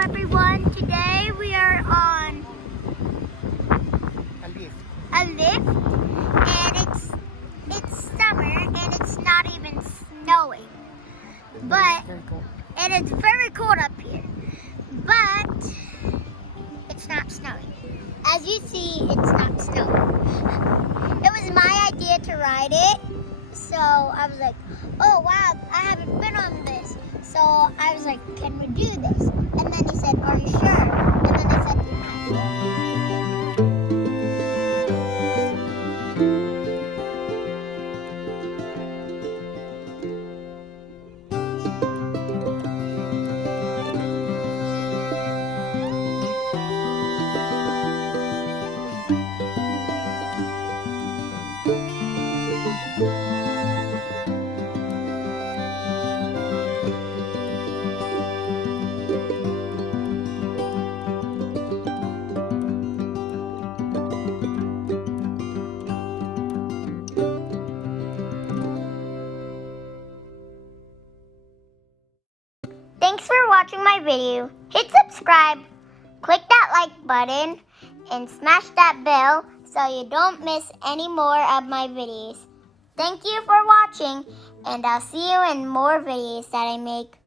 everyone. Today we are on a lift, and it's summer and it's not even snowing. But and it's very cold up here. But it's not snowing. As you see, it's not snowing. It was my idea to ride it. So I was like, oh wow, I haven't been on this. So I was like, can we do this? And then he said, are you sure? And then I said, thanks for watching my video. Hit subscribe, click that like button, and smash that bell so you don't miss any more of my videos. Thank you for watching, and I'll see you in more videos that I make.